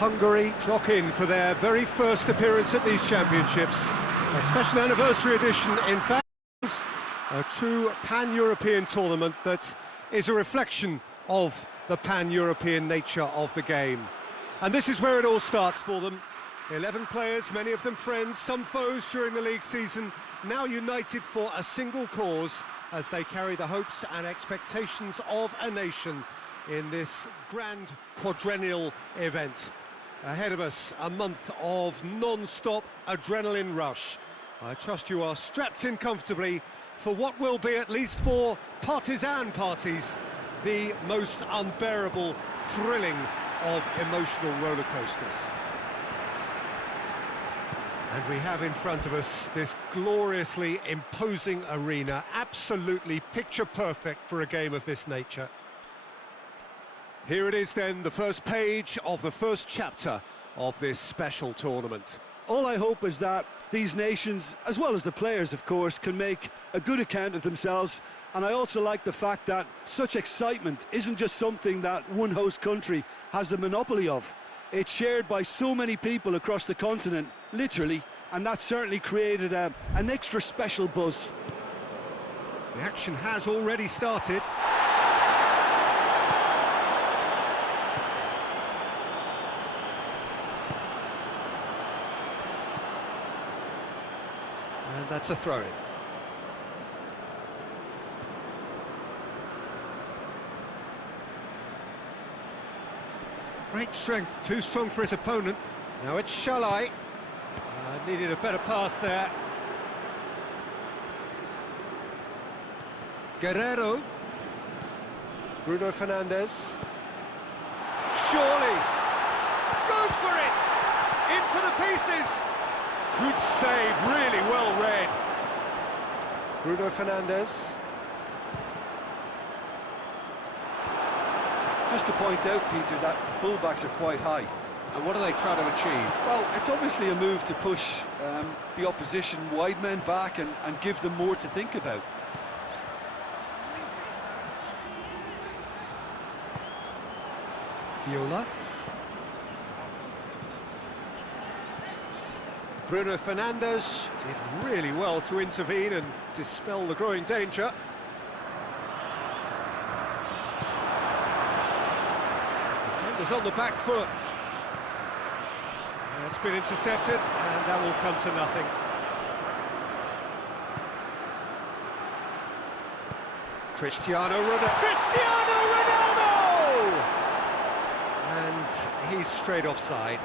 Hungary clock in for their very first appearance at these championships. A special anniversary edition, in fact, a true pan-European tournament that is a reflection of the pan-European nature of the game. And this is where it all starts for them. 11 players, many of them friends, some foes during the league season, now united for a single cause as they carry the hopes and expectations of a nation in this grand quadrennial event. Ahead of us, a month of non-stop adrenaline rush. I trust you are strapped in comfortably for what will be, at least for partisan parties, the most unbearable, thrilling of emotional roller coasters. And we have in front of us this gloriously imposing arena, absolutely picture-perfect for a game of this nature. Here it is then, the first page of the first chapter of this special tournament. All I hope is that these nations, as well as the players of course, can make a good account of themselves, and I also like the fact that such excitement isn't just something that one host country has the monopoly of. It's shared by so many people across the continent, literally, and that certainly created an extra special buzz. The action has already started. And that's a throw-in. Great strength, too strong for his opponent. Now it's Shalai. Needed a better pass there. Guerrero. Bruno Fernandes. Surely. Goes for it! In for the pieces! Good save, really well read. Bruno Fernandes. Just to point out, Peter, that the fullbacks are quite high. And what are they trying to achieve? Well, it's obviously a move to push the opposition wide men back and give them more to think about. Viola. Bruno Fernandes did really well to intervene and dispel the growing danger. Defenders on the back foot. It's been intercepted, and that will come to nothing. Cristiano Ronaldo! And he's straight offside.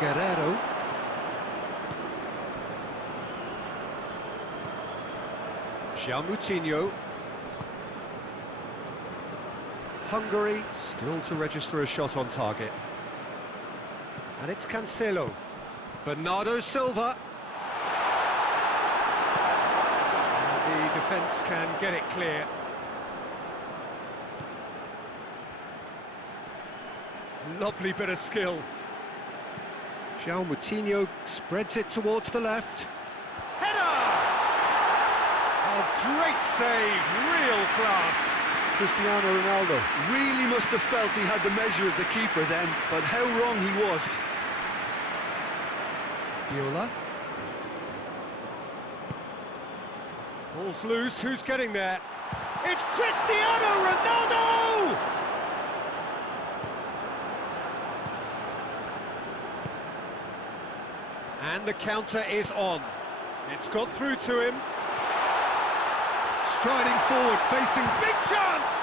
Guerrero. Moutinho. Hungary still to register a shot on target. And it's Cancelo. Bernardo Silva. And the defence can get it clear. Lovely bit of skill. Moutinho spreads it towards the left. Header! A great save, real class. Cristiano Ronaldo really must have felt he had the measure of the keeper then, but how wrong he was. Viola. Ball's loose, who's getting there? It's Cristiano Ronaldo! And the counter is on. It's got through to him. Striding forward, facing big chance!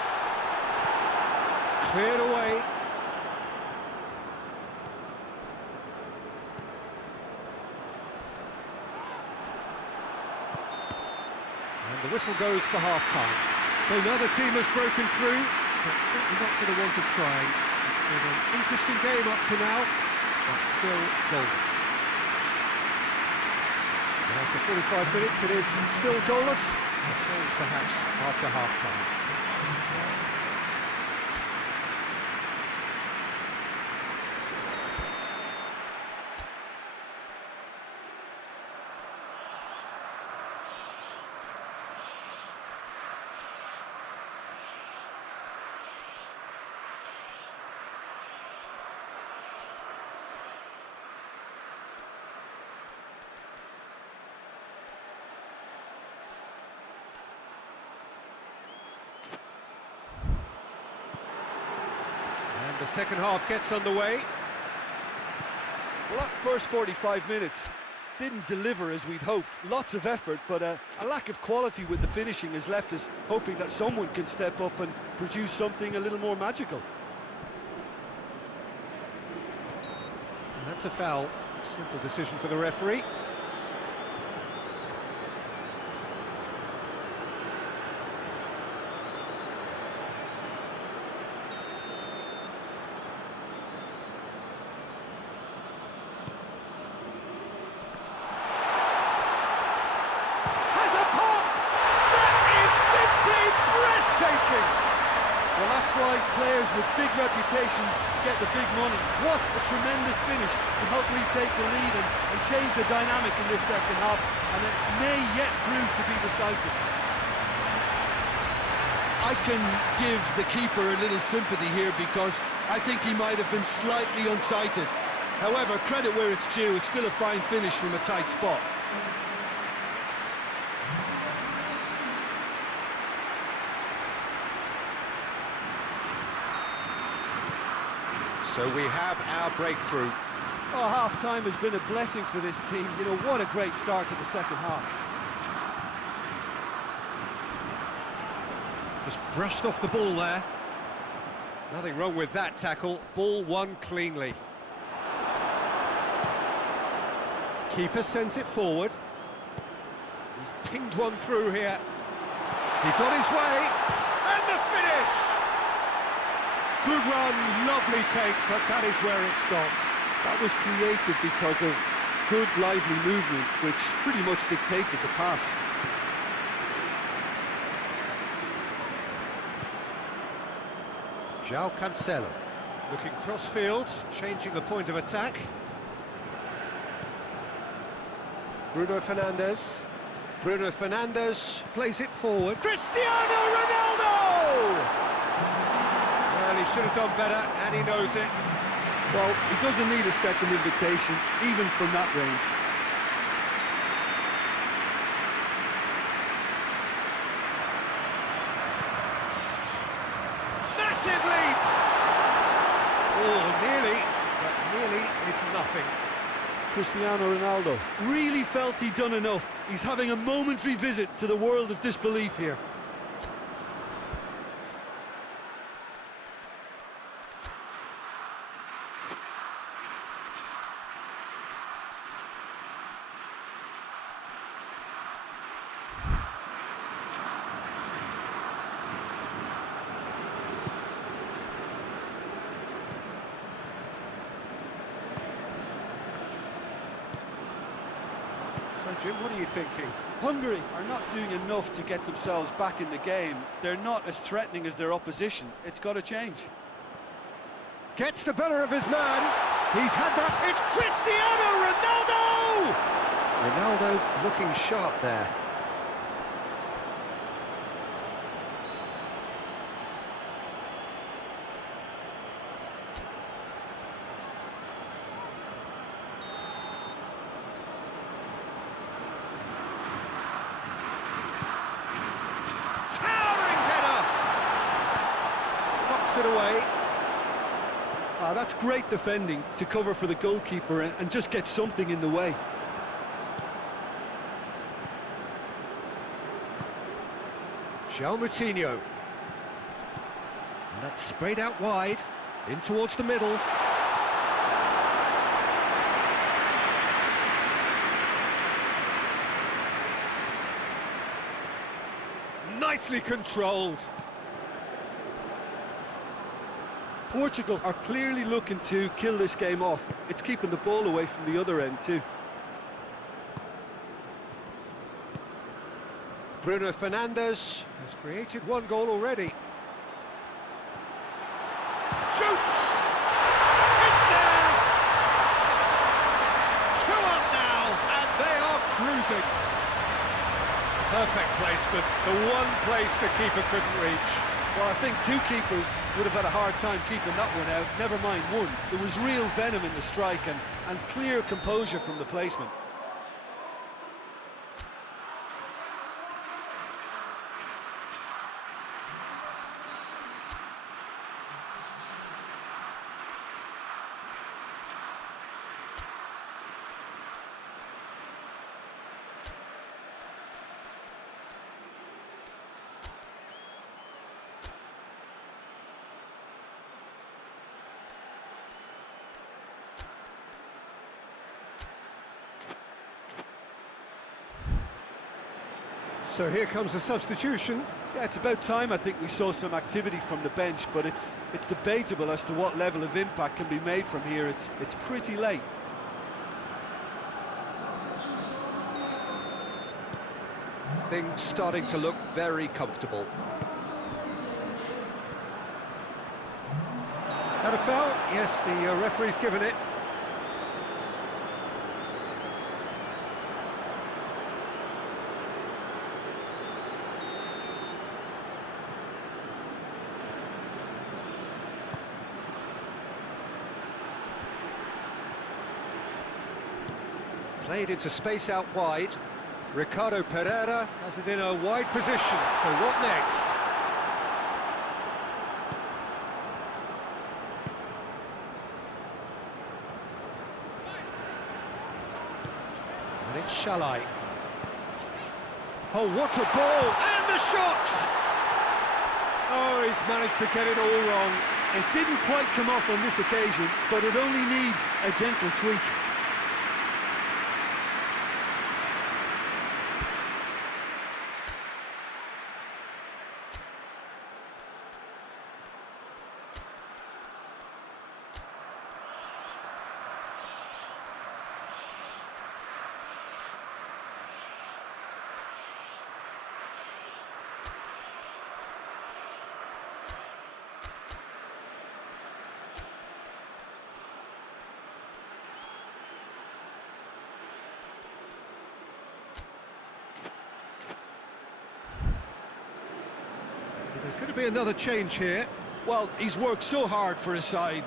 Cleared away. And the whistle goes for half-time. So another team has broken through, but certainly not for the want of trying. It's been an interesting game up to now, but still goalless. And after 45 minutes, it is still goalless. A change perhaps after half-time. The second half gets underway. Well, that first 45 minutes didn't deliver as we'd hoped. Lots of effort, but a lack of quality with the finishing has left us hoping that someone can step up and produce something a little more magical. And that's a foul. Simple decision for the referee. Well, that's why players with big reputations get the big money. What a tremendous finish to help retake the lead and change the dynamic in this second half, and it may yet prove to be decisive. I can give the keeper a little sympathy here because I think he might have been slightly unsighted. However, credit where it's due, it's still a fine finish from a tight spot. So we have our breakthrough. Oh, half-time has been a blessing for this team. You know, what a great start to the second half. Just brushed off the ball there. Nothing wrong with that tackle. Ball won cleanly. Keeper sends it forward. He's pinged one through here. He's on his way. And the finish! Good run, lovely take, but that is where it stopped. That was created because of good, lively movement, which pretty much dictated the pass. João Cancelo looking cross-field, changing the point of attack. Bruno Fernandes. Bruno Fernandes plays it forward. Cristiano Ronaldo! Well, he should have done better, and he knows it. Well, he doesn't need a second invitation, even from that range. Massive leap! Oh, nearly, but nearly is nothing. Cristiano Ronaldo really felt he'd done enough. He's having a momentary visit to the world of disbelief here. So, Jim, what are you thinking? Hungary are not doing enough to get themselves back in the game. They're not as threatening as their opposition. It's got to change. Gets the better of his man. He's had that. It's Cristiano Ronaldo! Ronaldo looking sharp there. It away. That's great defending to cover for the goalkeeper and just get something in the way. João Moutinho. And that's sprayed out wide, in towards the middle. Nicely controlled. Portugal are clearly looking to kill this game off. It's keeping the ball away from the other end too. Bruno Fernandes has created one goal already. Shoots! It's there! 2 up now, and they are cruising. Perfect placement, the one place the keeper couldn't reach. Well, I think 2 keepers would have had a hard time keeping that one out, never mind 1. There was real venom in the strike and clear composure from the placement. So here comes the substitution. Yeah, it's about time I think we saw some activity from the bench, but it's debatable as to what level of impact can be made from here. It's pretty late. Things starting to look very comfortable. Had a foul? Yes, the referee's given it. Played into space out wide. Ricardo Pereira has it in a wide position, so what next? And it's Shalai. Oh, what a ball! And the shot! Oh, he's managed to get it all wrong. It didn't quite come off on this occasion, but it only needs a gentle tweak. There's going to be another change here. Well, he's worked so hard for his side,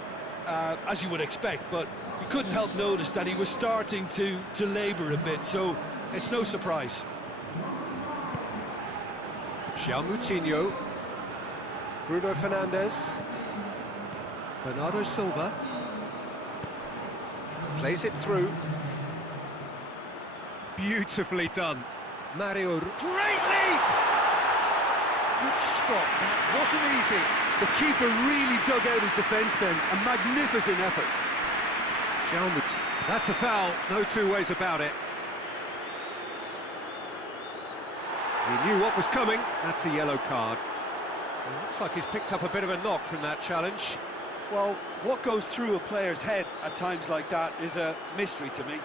as you would expect, but you couldn't help notice that he was starting to labour a bit, so it's no surprise. João Moutinho, Bruno Fernandes, Bernardo Silva, plays it through. Beautifully done. Mario, great leap! Good stop, that wasn't easy. The keeper really dug out his defence then, a magnificent effort. João Moutinho, that's a foul, no 2 ways about it. He knew what was coming, that's a yellow card. It looks like he's picked up a bit of a knock from that challenge. Well, what goes through a player's head at times like that is a mystery to me.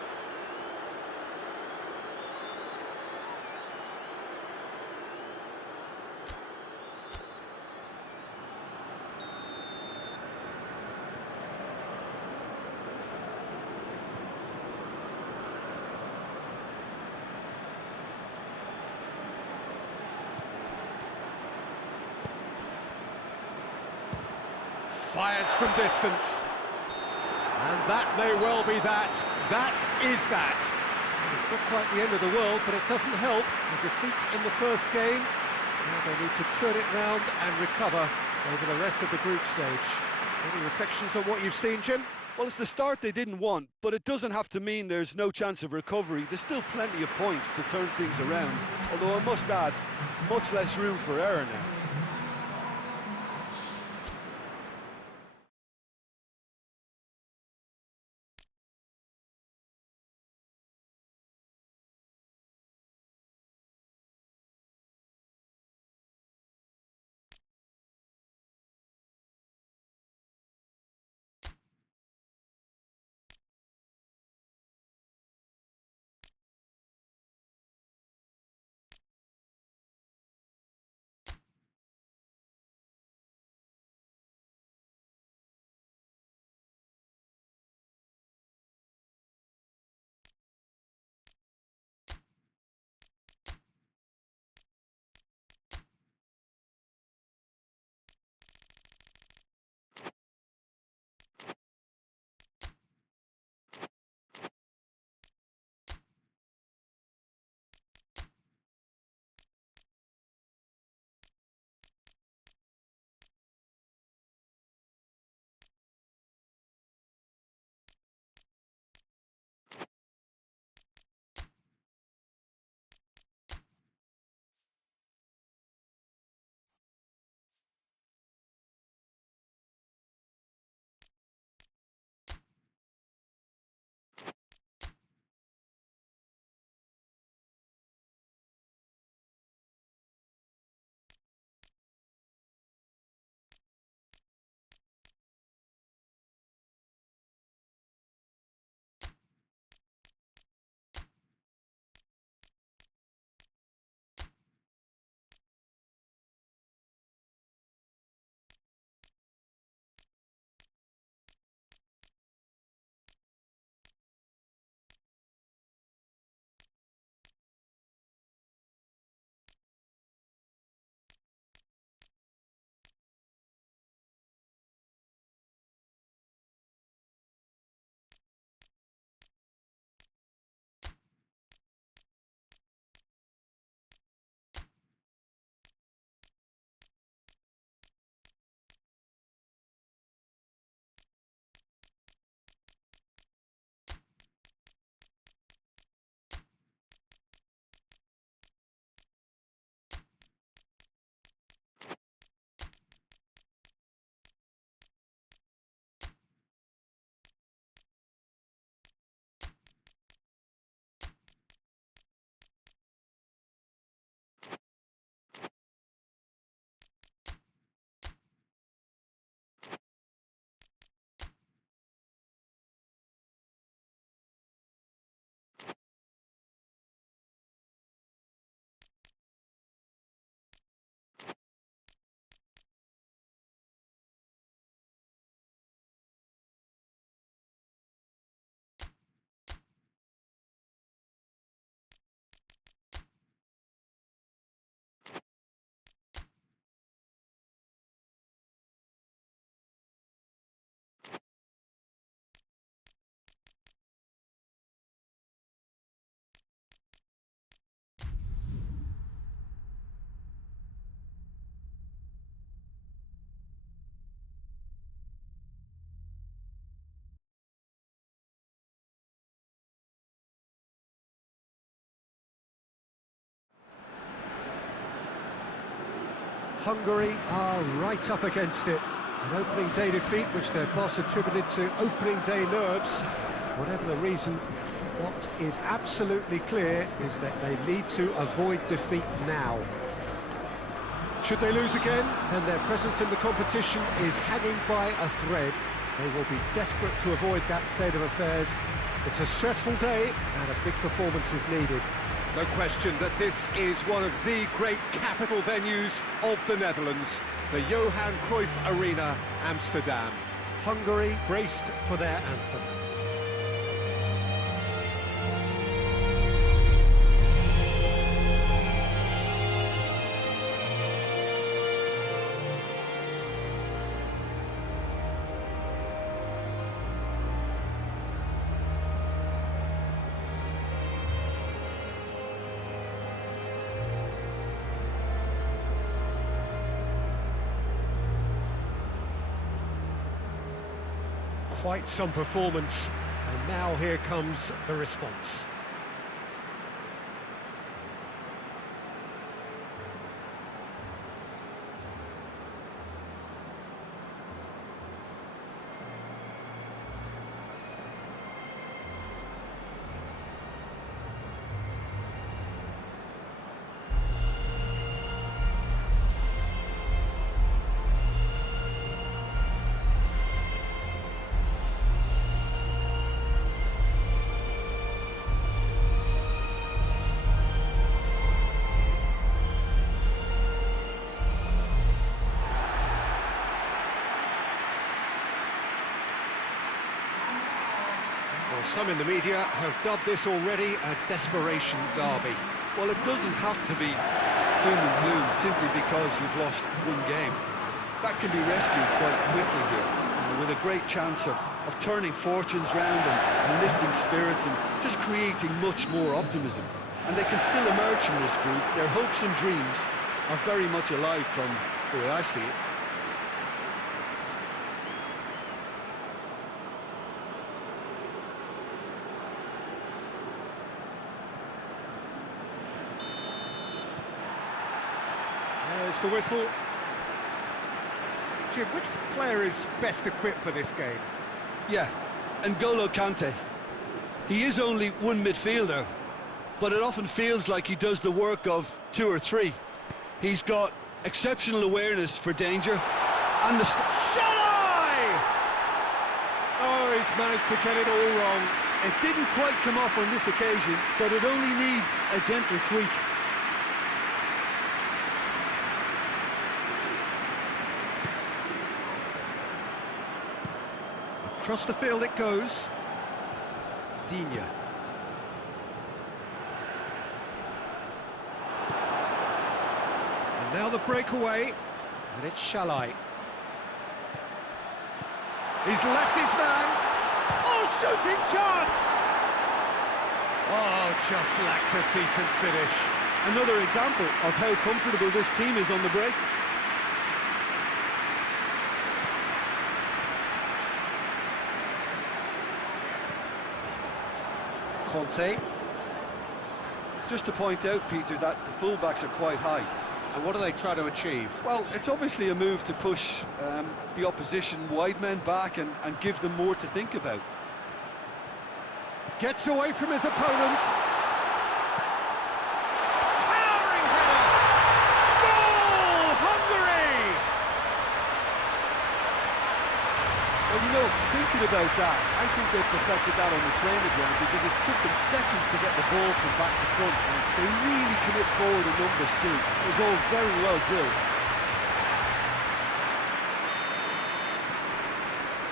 Fires from distance. And that may well be that. That is that. It's not quite the end of the world, but it doesn't help. A defeat in the first game. Now they need to turn it round and recover over the rest of the group stage. Any reflections on what you've seen, Jim? Well, it's the start they didn't want, but it doesn't have to mean there's no chance of recovery. There's still plenty of points to turn things around. Although I must add, much less room for error now. Hungary are right up against it. An opening day defeat which their boss attributed to opening day nerves. Whatever the reason, what is absolutely clear is that they need to avoid defeat now. Should they lose again, then their presence in the competition is hanging by a thread. They will be desperate to avoid that state of affairs. It's a stressful day and a big performance is needed. No question that this is one of the great capital venues of the Netherlands, the Johan Cruyff Arena, Amsterdam. Hungary braced for their anthem. Quite some performance, and now here comes the response. Well, some in the media have dubbed this already a desperation derby. Well, it doesn't have to be doom and gloom simply because you've lost one game. That can be rescued quite quickly here, with a great chance of turning fortunes round and lifting spirits and just creating much more optimism. And they can still emerge from this group. Their hopes and dreams are very much alive from the way I see it. There's the whistle. Jim, which player is best equipped for this game? Yeah, N'Golo Kante. He is only one midfielder, but it often feels like he does the work of two or three. He's got exceptional awareness for danger, and the... Shalai! Oh, he's managed to get it all wrong. It didn't quite come off on this occasion, but it only needs a gentle tweak. Across the field it goes. Digne. And now the breakaway, and it's Shalai. He's left his man. Oh, shooting chance! Oh, just lacked a decent finish. Another example of how comfortable this team is on the break. Conte. Just to point out, Peter, that the fullbacks are quite high. And what do they try to achieve? Well, it's obviously a move to push the opposition wide men back and give them more to think about. Gets away from his opponent. Towering header! Goal! Hungary! Well, you know, thinking about that, I think they perfected that on the training ground because it took them seconds to get the ball from back to front. And they really commit forward in numbers too. It was all very well drilled.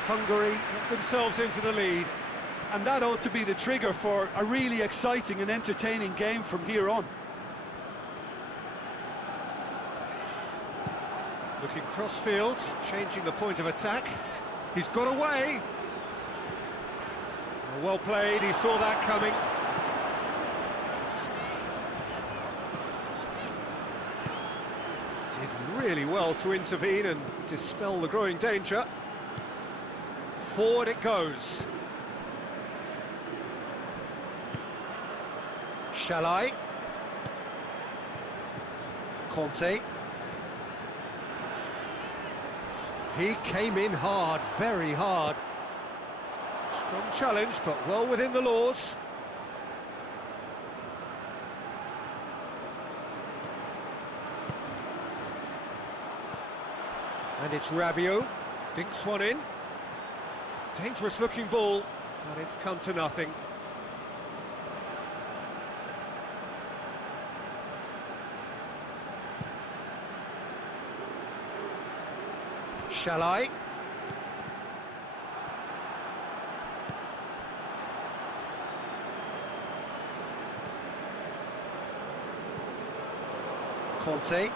Hungary get themselves into the lead. And that ought to be the trigger for a really exciting and entertaining game from here on. Looking cross-field, changing the point of attack. He's got away. Well played, he saw that coming. Did really well to intervene and dispel the growing danger. Forward it goes. Shalai. Conte. He came in hard, very hard. Strong challenge, but well within the laws. And it's Rabiot, dinks one in. Dangerous looking ball, but it's come to nothing. Shalai. Conte.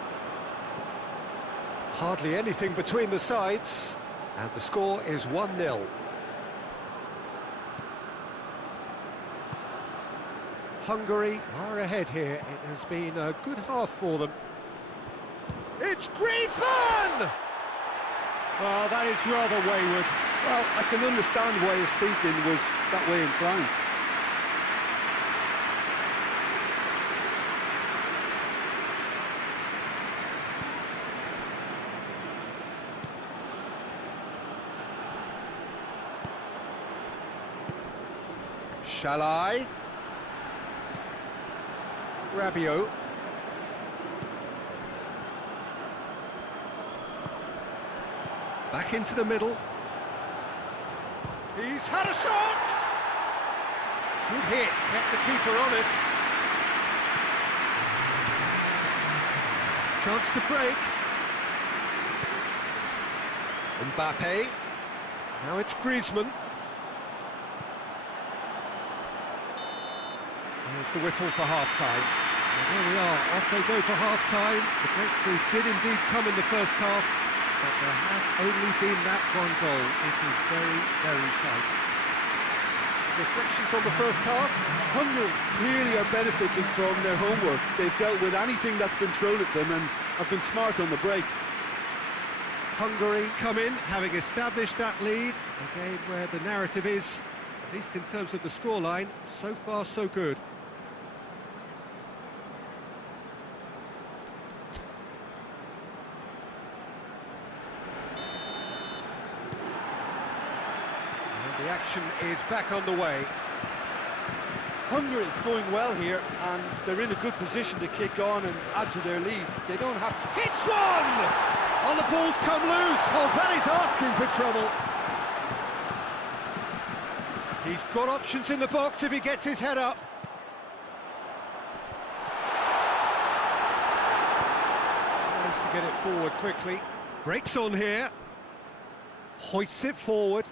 Hardly anything between the sides, and the score is 1-0. Hungary are ahead here. It has been a good half for them. It's Griezmann! Well, that is rather wayward. Well, I can understand why his thinking was that way inclined. Shalai. Rabiot. Back into the middle. He's had a shot! Good hit, kept the keeper honest. Chance to break. Mbappe. Now it's Griezmann. There's the whistle for half-time. And there we are, off they go for half-time. The breakthrough did indeed come in the first half, but there has only been that one goal. It is very, very tight. Reflections on the first half? Hungary clearly are benefiting from their homework. They've dealt with anything that's been thrown at them and have been smart on the break. Hungary come in, having established that lead. A game where the narrative is, at least in terms of the scoreline, so far so good. The action is back underway. Hungary going well here, and they're in a good position to kick on and add to their lead. They don't have... Hits one! Oh, the ball's come loose! Oh, that is asking for trouble. He's got options in the box if he gets his head up. Tries to get it forward quickly. Breaks on here. Hoists it forward.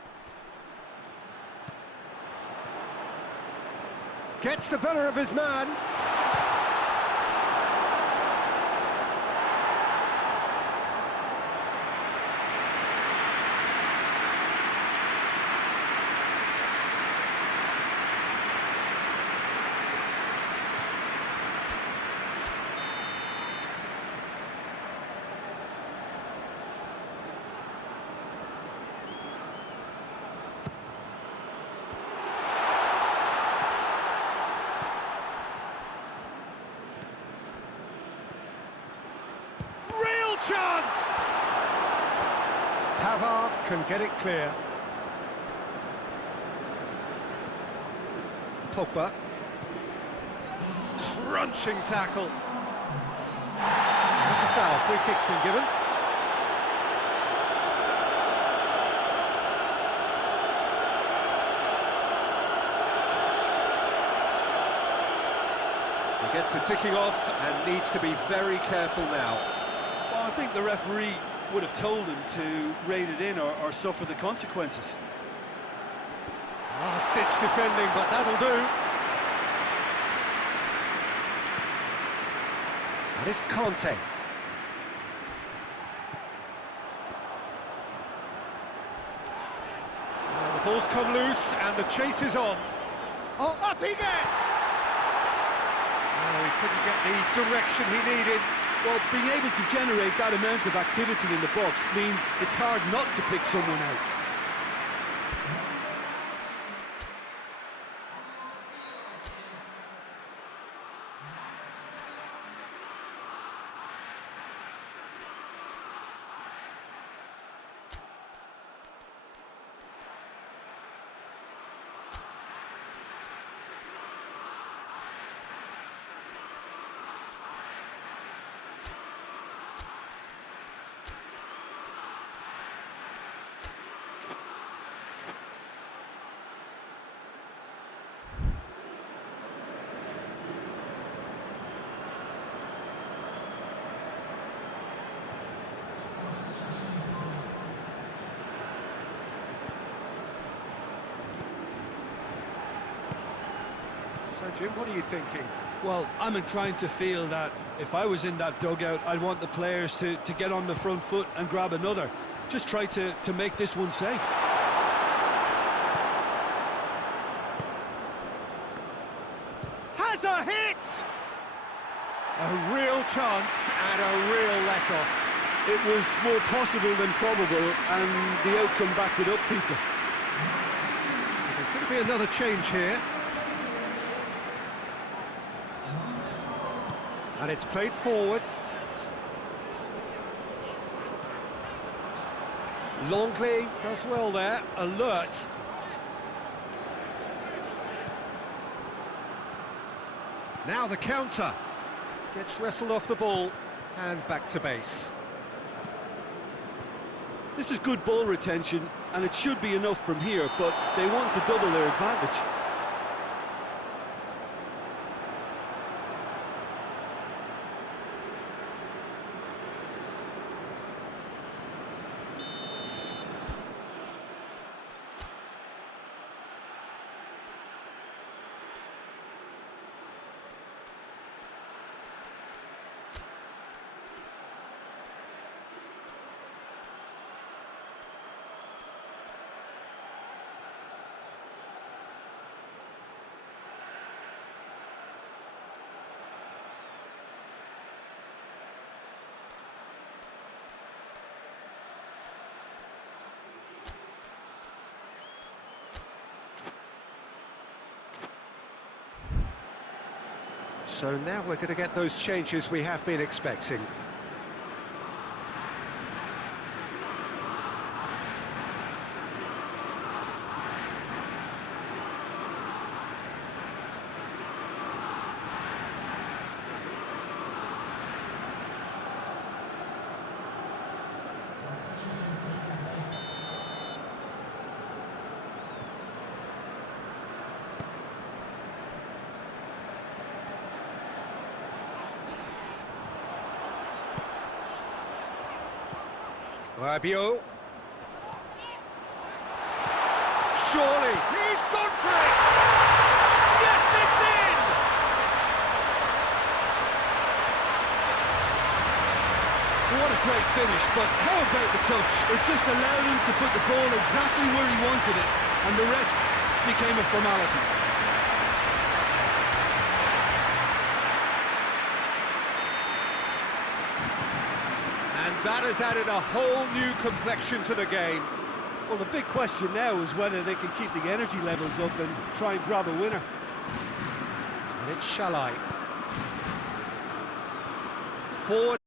Gets the better of his man. Chance! Pavard can get it clear. Pogba. Crunching tackle. There's a foul. Free kick's been given. He gets it ticking off and needs to be very careful now. Well, I think the referee would have told him to rate it in or suffer the consequences. Last-ditch defending, but that'll do. And it's Conte. Well, the ball's come loose and the chase is on. Oh, up he gets! Oh, he couldn't get the direction he needed. Well, being able to generate that amount of activity in the box means it's hard not to pick someone out. So, Jim, what are you thinking? Well, I'm inclined to feel that if I was in that dugout, I'd want the players to get on the front foot and grab another. Just try to make this one safe. Has a hit! A real chance and a real let-off. It was more possible than probable, and the outcome backed it up, Peter. There's going to be another change here. And it's played forward. Longley does well there, alert. Now the counter. Gets wrestled off the ball and back to base. This is good ball retention, and it should be enough from here, but they want to double their advantage. So now we're going to get those changes we have been expecting. Rabiot. Surely, he's gone for it! Yes, it's in! What a great finish, but how about the touch? It just allowed him to put the ball exactly where he wanted it, and the rest became a formality. And that has added a whole new complexion to the game. Well, the big question now is whether they can keep the energy levels up and try and grab a winner. And it's Shalai. Forward.